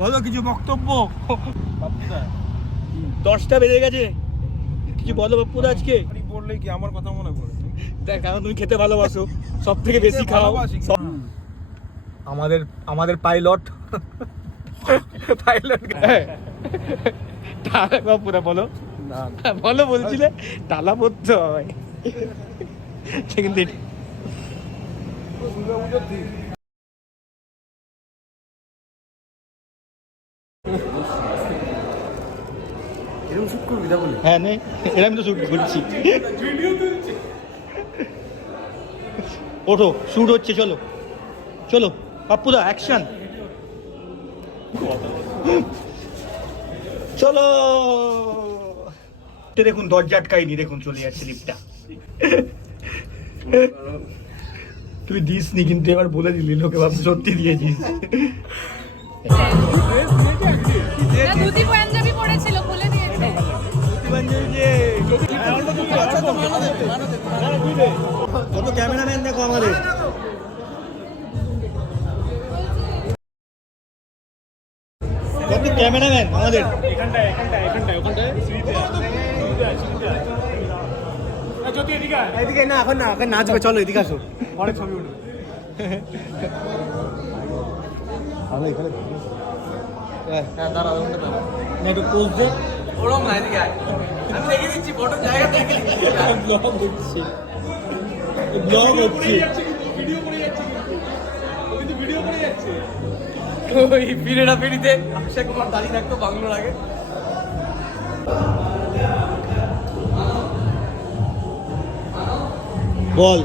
বলো কিছু বক্তব্য। 10টা বেজে গেছে, কিছু বলো বাপ্পুদা আজকে। বললেই কি আমার কথা মনে পড়ে? দেখ, কারণ তুমি খেতে ভালোবাসো, সব থেকে বেশি খাও। আমাদের পাইলট বাপ্পুদা বলো, বলো বলছিলে টালা পড়তে হয় কিন্তু এরকম শুট করবি তা বলে? হ্যাঁ নে, এরা আমি তো শুট করছি। ওঠো, শুট হচ্ছে, চলো চলো পাপ্পুদা, অ্যাকশন, চলো। দেখুন দরজা আটকায়নি, দেখুন চলে যাচ্ছে লিফটটা। তুই দিস নি কিন্তু এবার বলে দিলি, লোকে ভাবছে সত্যি দিয়েছিস। ধুতি পাঞ্জাবি পরেছিল, খুলে দিয়েছে। কত ক্যামেরাম্যান দেখো আমাদের। কত ক্যামেরাম্যান আমাদের। এদিকে না, এখন না, এখন নাচবে, চলো এদিকে আসো, পরে ছবি উঠবে। আমরা এখানে হ্যাঁ দাঁড়া, একটু পোজ দে। ওরম না, এদিকে আয়, আমি দেখে দিচ্ছি ফটো জায়গা দেখে ব্লগ হচ্ছে, ব্লগ হচ্ছে। ওই ফিরেটা ফিরিতে অক্ষয় কুমার দাঁড়িয়ে থাকতো বাংলোর আগে। বল।